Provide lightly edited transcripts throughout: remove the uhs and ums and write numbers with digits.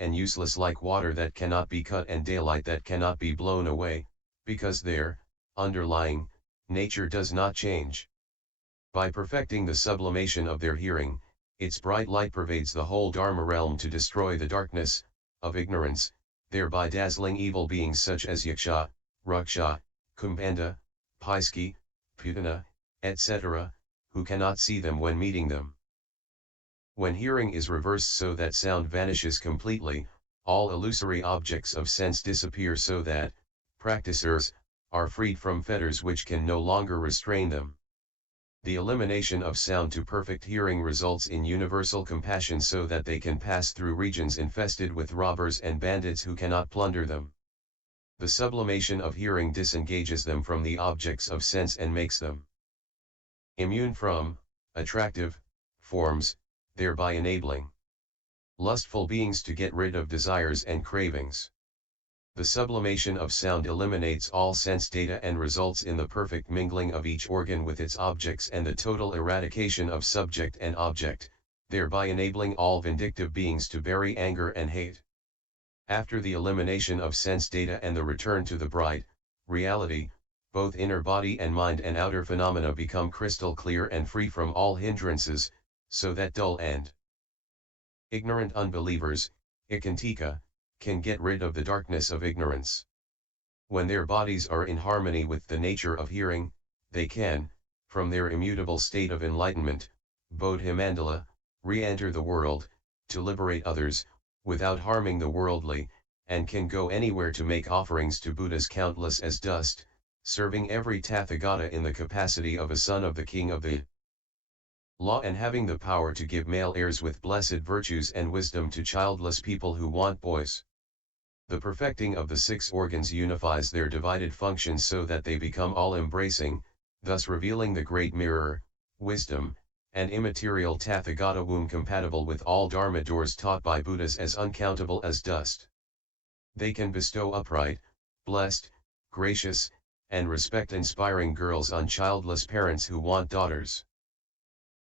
and useless like water that cannot be cut and daylight that cannot be blown away, because their underlying nature does not change. By perfecting the sublimation of their hearing, its bright light pervades the whole Dharma realm to destroy the darkness of ignorance, thereby dazzling evil beings such as yaksha, raksha, kumbhanda, piscii, putana, etc., who cannot see them when meeting them. When hearing is reversed so that sound vanishes completely, all illusory objects of sense disappear so that practicers are freed from fetters which can no longer restrain them. The elimination of sound to perfect hearing results in universal compassion so that they can pass through regions infested with robbers and bandits who cannot plunder them. The sublimation of hearing disengages them from the objects of sense and makes them immune from attractive forms, thereby enabling lustful beings to get rid of desires and cravings. The sublimation of sound eliminates all sense data and results in the perfect mingling of each organ with its objects and the total eradication of subject and object, thereby enabling all vindictive beings to bury anger and hate. After the elimination of sense data and the return to the bright reality, both inner body and mind and outer phenomena become crystal clear and free from all hindrances, so that dull and ignorant unbelievers, ikantika, can get rid of the darkness of ignorance. When their bodies are in harmony with the nature of hearing, they can, from their immutable state of enlightenment, bodhimandala, re-enter the world, to liberate others, without harming the worldly, and can go anywhere to make offerings to Buddhas countless as dust, serving every Tathagata in the capacity of a son of the king of the law and having the power to give male heirs with blessed virtues and wisdom to childless people who want boys. The perfecting of the six organs unifies their divided functions so that they become all-embracing, thus revealing the great mirror, wisdom, and immaterial Tathagata womb compatible with all Dharma doors taught by Buddhas as uncountable as dust. They can bestow upright, blessed, gracious, and respect-inspiring girls on childless parents who want daughters.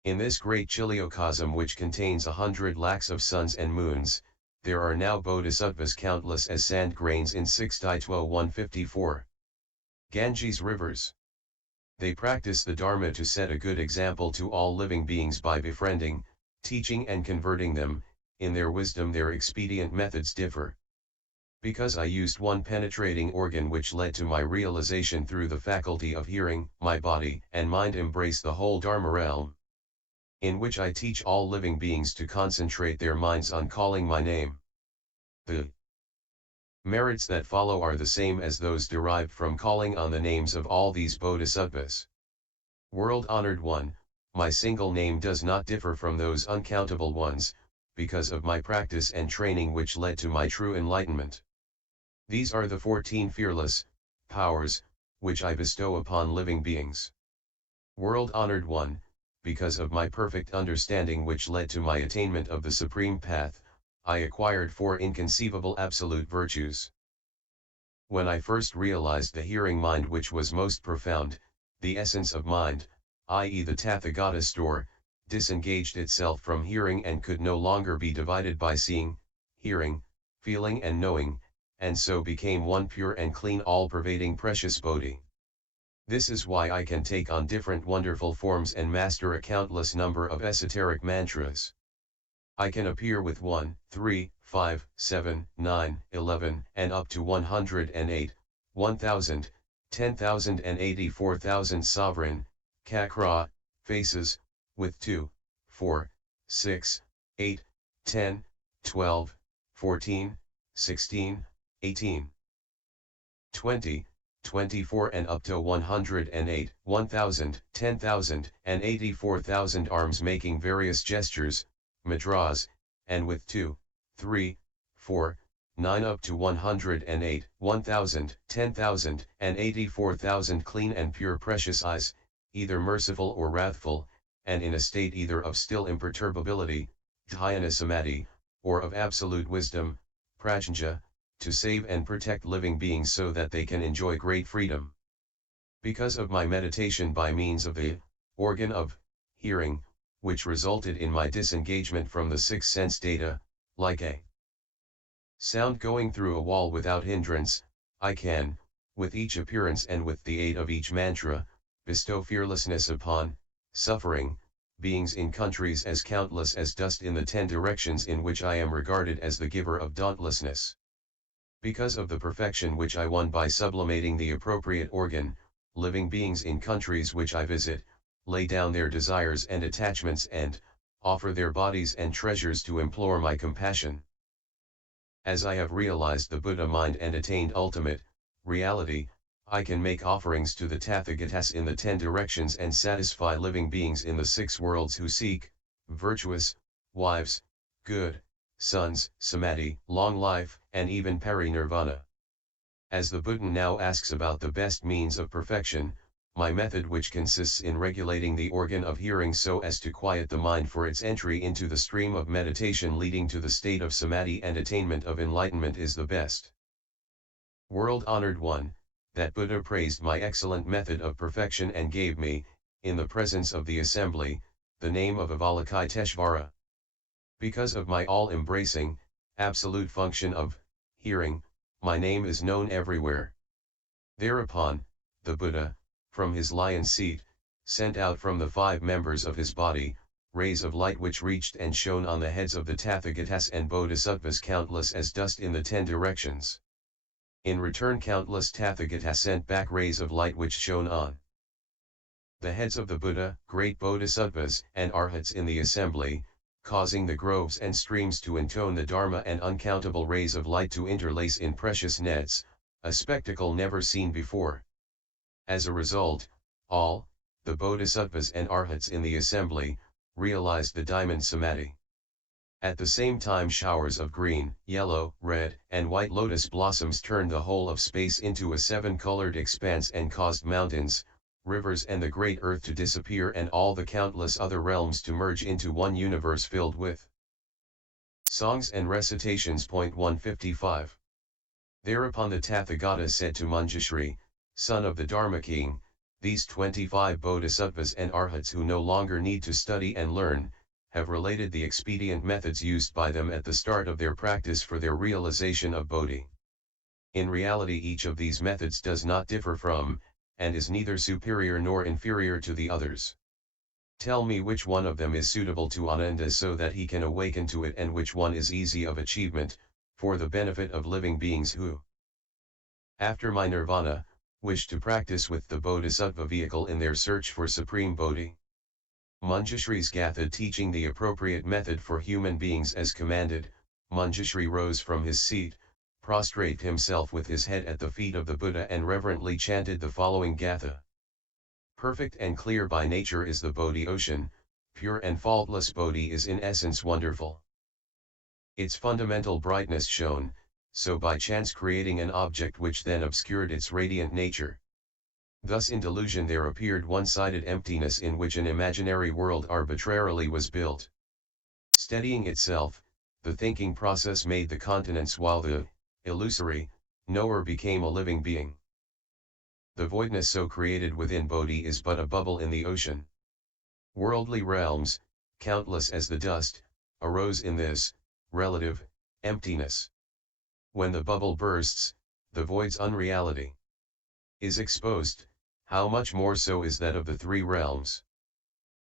In this great chiliocosm which contains 100 lakhs of suns and moons, there are now bodhisattvas countless as sand grains in 6-154 Ganges rivers. They practice the Dharma to set a good example to all living beings by befriending, teaching and converting them. In their wisdom their expedient methods differ. Because I used one penetrating organ which led to my realization through the faculty of hearing, my body and mind embrace the whole Dharma realm, in which I teach all living beings to concentrate their minds on calling my name. The merits that follow are the same as those derived from calling on the names of all these bodhisattvas. World-honored one, my single name does not differ from those uncountable ones, because of my practice and training which led to my true enlightenment. These are the 14 fearless powers, which I bestow upon living beings. World-honored one, because of my perfect understanding which led to my attainment of the supreme path, I acquired 4 inconceivable absolute virtues. When I first realized the hearing mind which was most profound, the essence of mind, i.e. the Tathagata store, disengaged itself from hearing and could no longer be divided by seeing, hearing, feeling and knowing, and so became one pure and clean all-pervading precious bodhi. This is why I can take on different wonderful forms and master a countless number of esoteric mantras. I can appear with 1, 3, 5, 7, 9, 11, and up to 108, 1,000, 10,000 and 84,000 sovereign, kakra, faces, with 2, 4, 6, 8, 10, 12, 14, 16, 18, 20, 24 and up to 108, 1,000, 10,000 and 84,000 arms making various gestures, mudras, and with 2, 3, 4, 9 up to 108, 1,000, 10,000 and 84,000 clean and pure precious eyes, either merciful or wrathful, and in a state either of still imperturbability, dhyana samadhi, or of absolute wisdom, prajna, to save and protect living beings so that they can enjoy great freedom. Because of my meditation by means of the organ of hearing, which resulted in my disengagement from the 6 sense data, like a Sound going through a wall without hindrance, I can, with each appearance and with the aid of each mantra, bestow fearlessness upon, suffering, beings in countries as countless as dust in the 10 directions in which I am regarded as the giver of dauntlessness. Because of the perfection which I won by sublimating the appropriate organ, living beings in countries which I visit, lay down their desires and attachments and, offer their bodies and treasures to implore my compassion. As I have realized the Buddha mind and attained ultimate reality, I can make offerings to the Tathagatas in the 10 directions and satisfy living beings in the 6 worlds who seek, virtuous, wives, good, sons, samadhi, long life, and even parinirvana. As the Buddha now asks about the best means of perfection, my method, which consists in regulating the organ of hearing so as to quiet the mind for its entry into the stream of meditation leading to the state of samadhi and attainment of enlightenment, is the best. World-honored one, that Buddha praised my excellent method of perfection and gave me, in the presence of the assembly, the name of Avalokiteshvara. Because of my all-embracing, absolute function of hearing, my name is known everywhere. Thereupon, the Buddha, from his lion seat, sent out from the 5 members of his body, rays of light which reached and shone on the heads of the Tathagatas and Bodhisattvas countless as dust in the 10 directions. In return countless Tathagatas sent back rays of light which shone on the heads of the Buddha, great Bodhisattvas, and Arhats in the assembly, causing the groves and streams to intone the Dharma and uncountable rays of light to interlace in precious nets, a spectacle never seen before. As a result, all, the Bodhisattvas and Arhats in the assembly, realized the diamond samadhi. At the same time showers of green, yellow, red, and white lotus blossoms turned the whole of space into a 7-colored expanse and caused mountains, rivers and the great earth to disappear and all the countless other realms to merge into one universe filled with songs and recitations. 155. Thereupon the Tathagata said to Manjushri, son of the Dharma king, these 25 bodhisattvas and arhats who no longer need to study and learn, have related the expedient methods used by them at the start of their practice for their realization of bodhi. In reality each of these methods does not differ from, and is neither superior nor inferior to the others. Tell me which one of them is suitable to Ananda so that he can awaken to it, and which one is easy of achievement, for the benefit of living beings who, after my nirvana, wish to practice with the bodhisattva vehicle in their search for supreme bodhi. Manjushri's Gatha teaching the appropriate method for human beings as commanded, Manjushri rose from his seat, prostrate himself with his head at the feet of the Buddha and reverently chanted the following Gatha. Perfect and clear by nature is the Bodhi ocean, pure and faultless Bodhi is in essence wonderful. Its fundamental brightness shone, so by chance creating an object which then obscured its radiant nature. Thus in delusion there appeared one-sided emptiness in which an imaginary world arbitrarily was built. Steadying itself, the thinking process made the continents while the illusory knower became a living being. The voidness so created within Bodhi is but a bubble in the ocean. Worldly realms, countless as the dust, arose in this relative emptiness. When the bubble bursts, the void's unreality is exposed, how much more so is that of the 3 realms.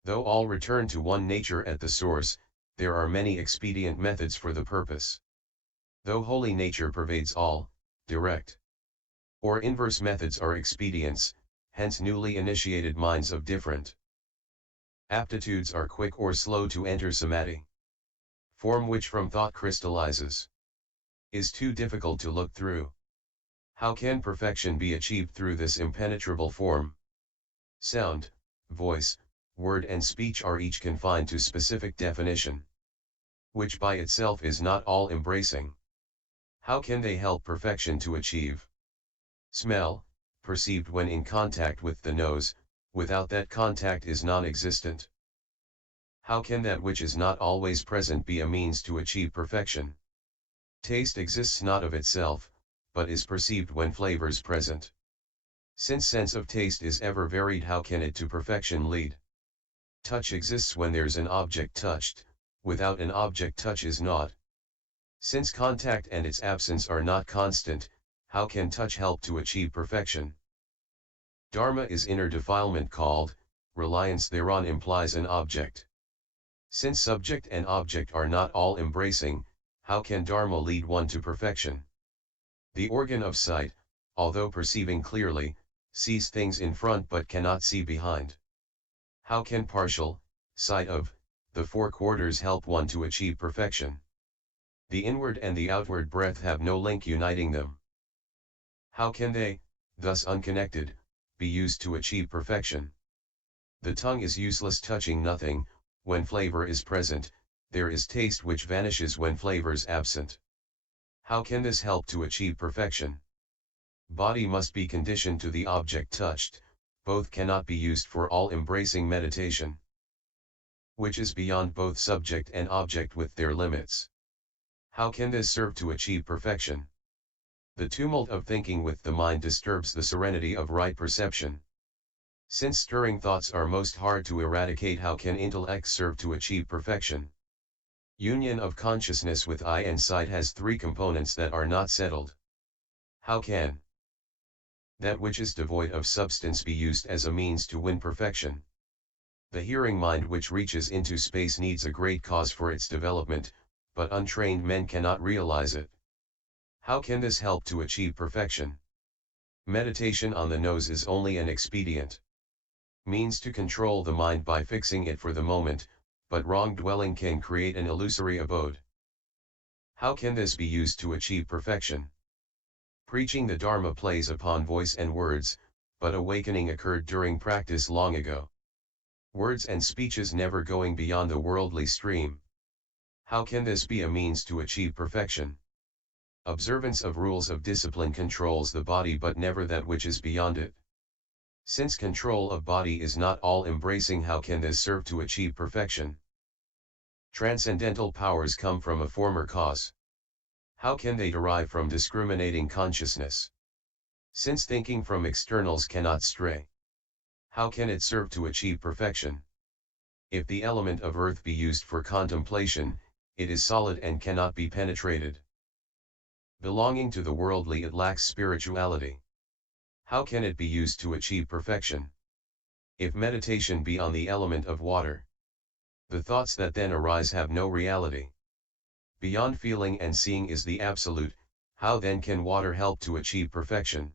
Though all return to one nature at the source, there are many expedient methods for the purpose. Though holy nature pervades all, direct or inverse methods are expedients, hence newly initiated minds of different aptitudes are quick or slow to enter samadhi. Form which from thought crystallizes is too difficult to look through. How can perfection be achieved through this impenetrable form? Sound, voice, word and speech are each confined to specific definition, which by itself is not all-embracing. How can they help perfection to achieve? Smell, perceived when in contact with the nose, without that contact is non-existent. How can that which is not always present be a means to achieve perfection? Taste exists not of itself, but is perceived when flavors present. Since sense of taste is ever varied, how can it to perfection lead? Touch exists when there's an object touched, without an object touch is naught. Since contact and its absence are not constant, how can touch help to achieve perfection? Dharma is inner defilement called, reliance thereon implies an object. Since subject and object are not all embracing, how can Dharma lead one to perfection? The organ of sight, although perceiving clearly, sees things in front but cannot see behind. How can partial sight of the four quarters help one to achieve perfection? The inward and the outward breath have no link uniting them. How can they, thus unconnected, be used to achieve perfection? The tongue is useless touching nothing, when flavor is present, there is taste which vanishes when flavor's absent. How can this help to achieve perfection? Body must be conditioned to the object touched, both cannot be used for all-embracing meditation, which is beyond both subject and object with their limits. How can this serve to achieve perfection? The tumult of thinking with the mind disturbs the serenity of right perception. Since stirring thoughts are most hard to eradicate, how can intellect serve to achieve perfection? Union of consciousness with eye and sight has three components that are not settled. How can that which is devoid of substance be used as a means to win perfection? The hearing mind which reaches into space needs a great cause for its development, but untrained men cannot realize it. How can this help to achieve perfection? Meditation on the nose is only an expedient means to control the mind by fixing it for the moment, but wrong dwelling can create an illusory abode. How can this be used to achieve perfection? Preaching the Dharma plays upon voice and words, but awakening occurred during practice long ago. Words and speeches never going beyond the worldly stream. How can this be a means to achieve perfection? Observance of rules of discipline controls the body but never that which is beyond it. Since control of body is not all-embracing, how can this serve to achieve perfection? Transcendental powers come from a former cause. How can they derive from discriminating consciousness? Since thinking from externals cannot stray, how can it serve to achieve perfection? If the element of earth be used for contemplation, it is solid and cannot be penetrated. Belonging to the worldly, it lacks spirituality. How can it be used to achieve perfection? If meditation be on the element of water, the thoughts that then arise have no reality. Beyond feeling and seeing is the absolute, how then can water help to achieve perfection?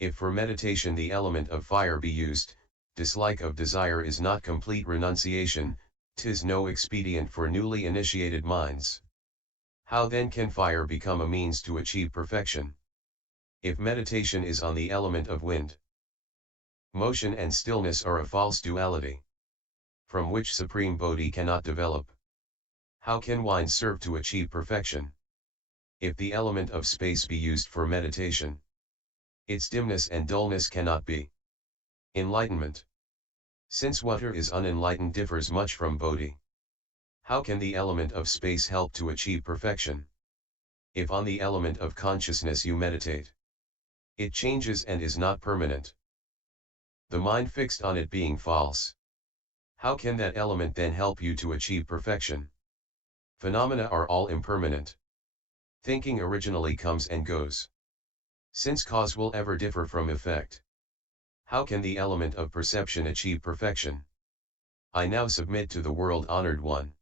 If for meditation the element of fire be used, dislike of desire is not complete renunciation, 'tis no expedient for newly initiated minds. How then can fire become a means to achieve perfection? If meditation is on the element of wind, motion and stillness are a false duality, from which supreme bodhi cannot develop. How can wine serve to achieve perfection? If the element of space be used for meditation, its dimness and dullness cannot be enlightenment. Since water is unenlightened differs much from bodhi, how can the element of space help to achieve perfection? If on the element of consciousness you meditate, it changes and is not permanent, the mind fixed on it being false. How can that element then help you to achieve perfection? Phenomena are all impermanent. Thinking originally comes and goes. Since cause will ever differ from effect, how can the element of perception achieve perfection? I now submit to the world-honored one,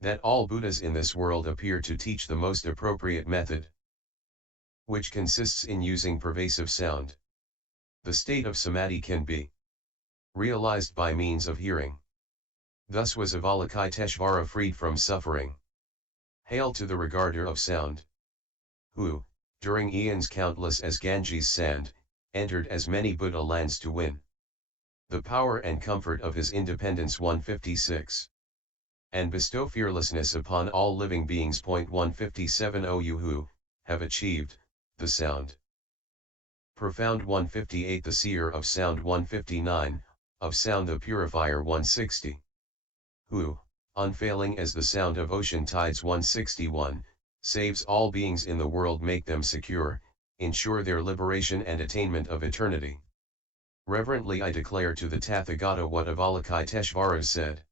that all Buddhas in this world appear to teach the most appropriate method, which consists in using pervasive sound. The state of samadhi can be realized by means of hearing. Thus was Avalokiteshvara freed from suffering. Hail to the regarder of sound, who, during eons countless as Ganges sand, entered as many Buddha lands to win the power and comfort of his independence. 156. And bestow fearlessness upon all living beings. 157. O you who have achieved the sound profound. 158. The seer of sound. 159. Of sound the purifier. 160. Who, unfailing as the sound of ocean tides. 161. Saves all beings in the world, make them secure, ensure their liberation and attainment of eternity. Reverently I declare to the Tathagata what Avalokiteshvara said.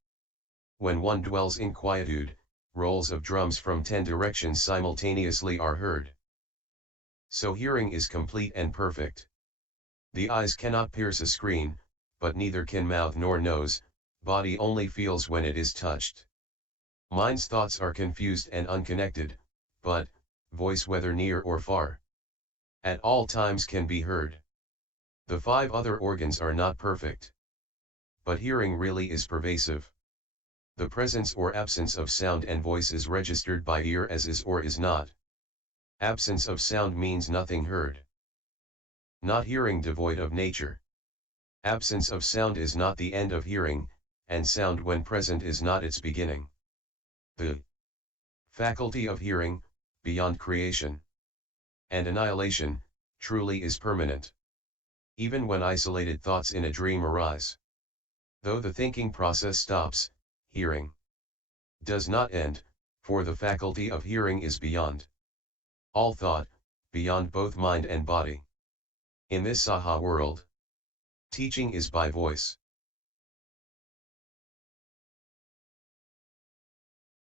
When one dwells in quietude, rolls of drums from 10 directions simultaneously are heard. So hearing is complete and perfect. The eyes cannot pierce a screen, but neither can mouth nor nose, body only feels when it is touched. Mind's thoughts are confused and unconnected, but, voice whether near or far, at all times can be heard. The 5 other organs are not perfect. But hearing really is pervasive. The presence or absence of sound and voice is registered by ear as is or is not. Absence of sound means nothing heard. Not hearing devoid of nature. Absence of sound is not the end of hearing, and sound when present is not its beginning. The faculty of hearing, beyond creation and annihilation, truly is permanent. Even when isolated thoughts in a dream arise, though the thinking process stops, hearing does not end, for the faculty of hearing is beyond all thought, beyond both mind and body. In this Saha world, teaching is by voice.